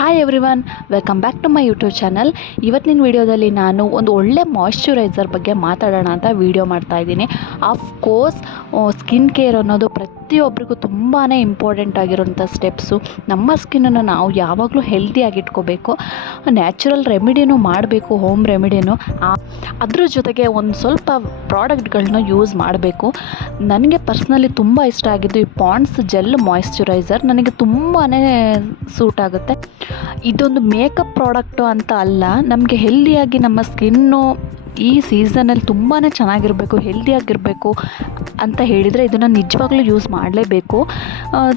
Hi everyone, welcome back to my YouTube channel. ಇವತ್ತಿನ ವಿಡಿಯೋದಲ್ಲಿ ನಾನು ಒಂದು ಒಳ್ಳೆ ಮಾಯ್ಶ್ಚರೈಸರ್ ಬಗ್ಗೆ ಮಾತಾಡೋಣ ಅಂತ ವಿಡಿಯೋ ಮಾಡ್ತಾಯಿದ್ದೀನಿ. ಆಫ್ಕೋರ್ಸ್ ಸ್ಕಿನ್ ಕೇರ್ ಅನ್ನೋದು ಪ್ರತಿಯೊಬ್ಬರಿಗೂ ತುಂಬಾ ಇಂಪಾರ್ಟೆಂಟ್ ಆಗಿರೋಂಥ ಸ್ಟೆಪ್ಸು. ನಮ್ಮ ಸ್ಕಿನ್ನನ್ನು ನಾವು ಯಾವಾಗಲೂ ಹೆಲ್ದಿಯಾಗಿ ಇಟ್ಕೋಬೇಕು. ನ್ಯಾಚುರಲ್ ರೆಮಿಡಿನೂ ಮಾಡಬೇಕು, ಹೋಮ್ ರೆಮಿಡಿನೂ. ಅದ್ರ ಜೊತೆಗೆ ಒಂದು ಸ್ವಲ್ಪ ಪ್ರಾಡಕ್ಟ್ಗಳನ್ನ ಯೂಸ್ ಮಾಡಬೇಕು. ನನಗೆ ಪರ್ಸ್ನಲಿ ತುಂಬ ಇಷ್ಟ ಆಗಿದ್ದು ಈ ಪಾಂಡ್ಸ್ ಜೆಲ್ ಮಾಯ್ಶ್ಚರೈಸರ್. ನನಗೆ ತುಂಬಾ ಸೂಟ್ ಆಗುತ್ತೆ. ಇದೊಂದು ಮೇಕಪ್ ಪ್ರಾಡಕ್ಟು ಅಂತ ಅಲ್ಲ, ನಮಗೆ ಹೆಲ್ದಿಯಾಗಿ ನಮ್ಮ ಸ್ಕಿನ್ನು ಈ ಸೀಸನಲ್ಲಿ ತುಂಬಾ ಚೆನ್ನಾಗಿರಬೇಕು, ಹೆಲ್ದಿಯಾಗಿರಬೇಕು ಅಂತ ಹೇಳಿದರೆ ಇದನ್ನು ನಿಜವಾಗ್ಲೂ ಯೂಸ್ ಮಾಡಲೇಬೇಕು.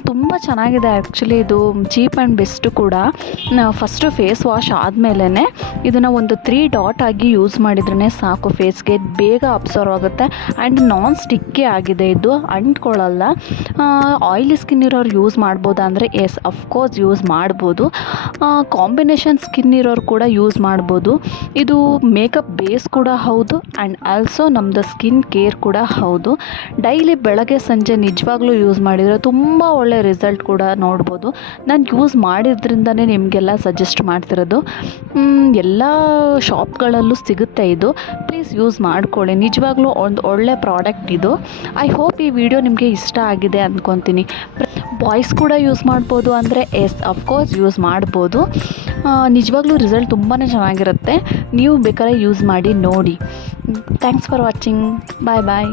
ತುಂಬ ಚೆನ್ನಾಗಿದೆ ಆ್ಯಕ್ಚುಲಿ. ಇದು ಚೀಪ್ ಆ್ಯಂಡ್ ಬೆಸ್ಟು ಕೂಡ. ಫಸ್ಟು ಫೇಸ್ ವಾಶ್ ಆದಮೇಲೆ ಇದನ್ನು ಒಂದು 3 ಡಾಟ್ ಆಗಿ ಯೂಸ್ ಮಾಡಿದ್ರೇ ಸಾಕು. ಫೇಸ್ಗೆ ಬೇಗ ಅಬ್ಸರ್ವ್ ಆಗುತ್ತೆ ಆ್ಯಂಡ್ ನಾನ್ ಸ್ಟಿಕ್ಕೇ ಆಗಿದೆ. ಇದು ಅಂಟ್ಕೊಳ್ಳಲ್ಲ. ಆಯಿಲಿ ಸ್ಕಿನ್ ಇರೋರು ಯೂಸ್ ಮಾಡ್ಬೋದಾ ಅಂದರೆ ಎಸ್, ಅಫ್ಕೋರ್ಸ್ ಯೂಸ್ ಮಾಡ್ಬೋದು. ಕಾಂಬಿನೇಷನ್ ಸ್ಕಿನ್ ಇರೋರು ಕೂಡ ಯೂಸ್ ಮಾಡ್ಬೋದು. ಇದು ಮೇಕಪ್ ಬೇಸ್ ಕೂಡ ಹೌದು ಆ್ಯಂಡ್ ಆಲ್ಸೋ ನಮ್ಮದು ಸ್ಕಿನ್ ಕೇರ್ ಕೂಡ ಹೌದು. ಡೈಲಿ ಬೆಳಗ್ಗೆ ಸಂಜೆ ನಿಜವಾಗ್ಲೂ ಯೂಸ್ ಮಾಡಿದರೆ ತುಂಬ ಒಳ್ಳೆ ರಿಸಲ್ಟ್ ಕೂಡ ನೋಡ್ಬೋದು. ನಾನು ಯೂಸ್ ಮಾಡಿದ್ರಿಂದನೇ ನಿಮಗೆಲ್ಲ ಸಜೆಸ್ಟ್ ಮಾಡ್ತಿರೋದು. ಎಲ್ಲ ಶಾಪ್ಗಳಲ್ಲೂ ಸಿಗುತ್ತೆ ಇದು. ಪ್ಲೀಸ್ ಯೂಸ್ ಮಾಡ್ಕೊಳ್ಳಿ. ನಿಜವಾಗ್ಲೂ ಒಂದು ಒಳ್ಳೆ ಪ್ರಾಡಕ್ಟ್ ಇದು. ಐ ಹೋಪ್ ಈ ವಿಡಿಯೋ ನಿಮಗೆ ಇಷ್ಟ ಆಗಿದೆ ಅಂದ್ಕೊತೀನಿ. ಬಾಯ್ಸ್ ಕೂಡ ಯೂಸ್ ಮಾಡ್ಬೋದು ಅಂದರೆ ಎಸ್, ಅಫ್ಕೋರ್ಸ್ ಯೂಸ್ ಮಾಡ್ಬೋದು. ನಿಜವಾಗ್ಲೂ ರಿಸಲ್ಟ್ ತುಂಬಾ ಚೆನ್ನಾಗಿರುತ್ತೆ. ನೀವು ಬೇಕಾದ್ರೆ ಯೂಸ್ ಮಾಡಿ ನೋಡಿ. Thanks for watching. Bye bye.